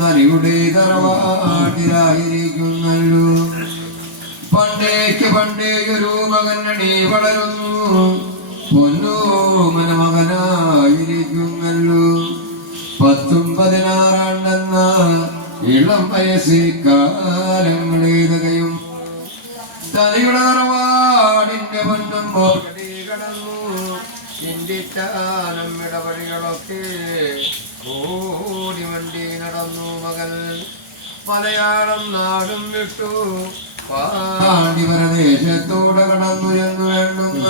നരിയുടെ തറവാട്ടിലായിരിക്കുന്നല്ലോ. പണ്ടേയൊരു മകനടി വളരുന്നു, പൊന്നോ മനമകനായിരിക്കുന്നല്ലോ. 16 ഇളം വയസ്സിക്കാലങ്ങളേതകയും തലയുടെ തറവാടിന്റെ പൊന്നും പോകടി കടന്നു. ചിന്തിച്ചാലും ഇടവഴികളൊക്കെ ഓടി വണ്ടി നടന്നു. മകൾ മലയാളം നാടും വിട്ടു പാടി പരദേശത്തോടെ കടന്നു എന്ന് വേണ്ടുന്ന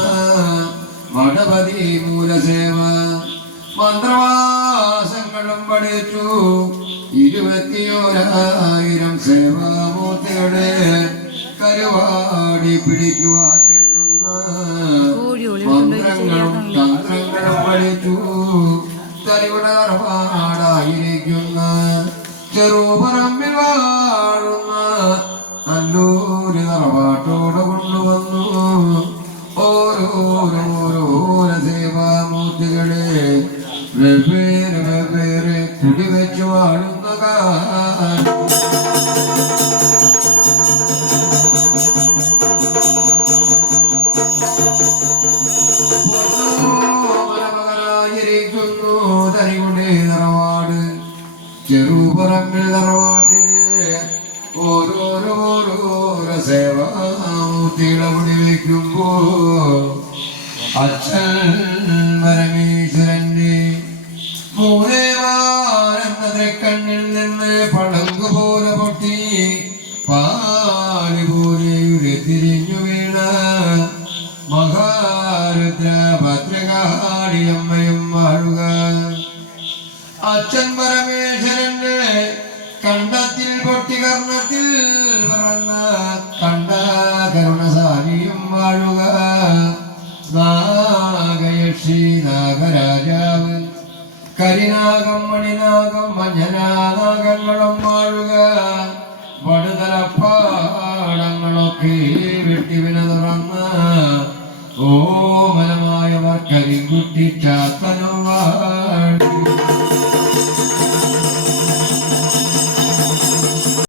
മഠപതി മൂലസേവ മന്ത്രവാസങ്ങളും പഠിച്ചു. 21,000 സേവാമൂർത്തികളെ കരുവാടി പിടിക്കുവാൻ വേണ്ടുന്ന മന്ത്രങ്ങളും തന്ത്രങ്ങളും പഠിച്ചു. തരിവിടാർപാടായിരിക്കുന്ന ചെറുപറമ്പിൽ വാഴുന്ന നല്ലൂര് തറവാട്ടോടെ കൊണ്ടുവന്നു. ഓരോരോ സേവാമൂർത്തികളെ വെവ്വേറെ കുടിവെച്ചു വാഴുന്ന തരിയുടെ തറവാട്. ചെറുപറമ്പിൽ തറവാട്ടില് ഓരോരോ സേവാമൂർത്തികളെ കുടിവെക്കുമ്പോ അച്ഛൻ പരമേശ്വരന്റെ മൂലേവാരെന്ന കണ്ണിൽ നിന്ന് പടങ്കു പോലെ പൊട്ടി പാല് പോലെ ഉരുത്തിരിഞ്ഞു വീണ മഹാരുദ്ര ഭദ്രകാളിയമ്മയും വാഴുക. അച്ഛൻ പരമേശ്വരന്റെ കണ്ടത്തിൽ പൊട്ടി കർണത്തിൽ പറന്ന കണ്ട കരുണസാരിയും വാഴുക. നാഗയക്ഷി നാഗരാജാവ് കരിനാഗം മണിനാഗം മഞ്ഞനാഗങ്ങളും വാഴുക. വടുതലപ്പാടങ്ങളൊക്കെ വെട്ടിവിന തുറന്ന ഓമനമായവർ കരിങ്കുട്ടി ചാത്തനും വാഴുക.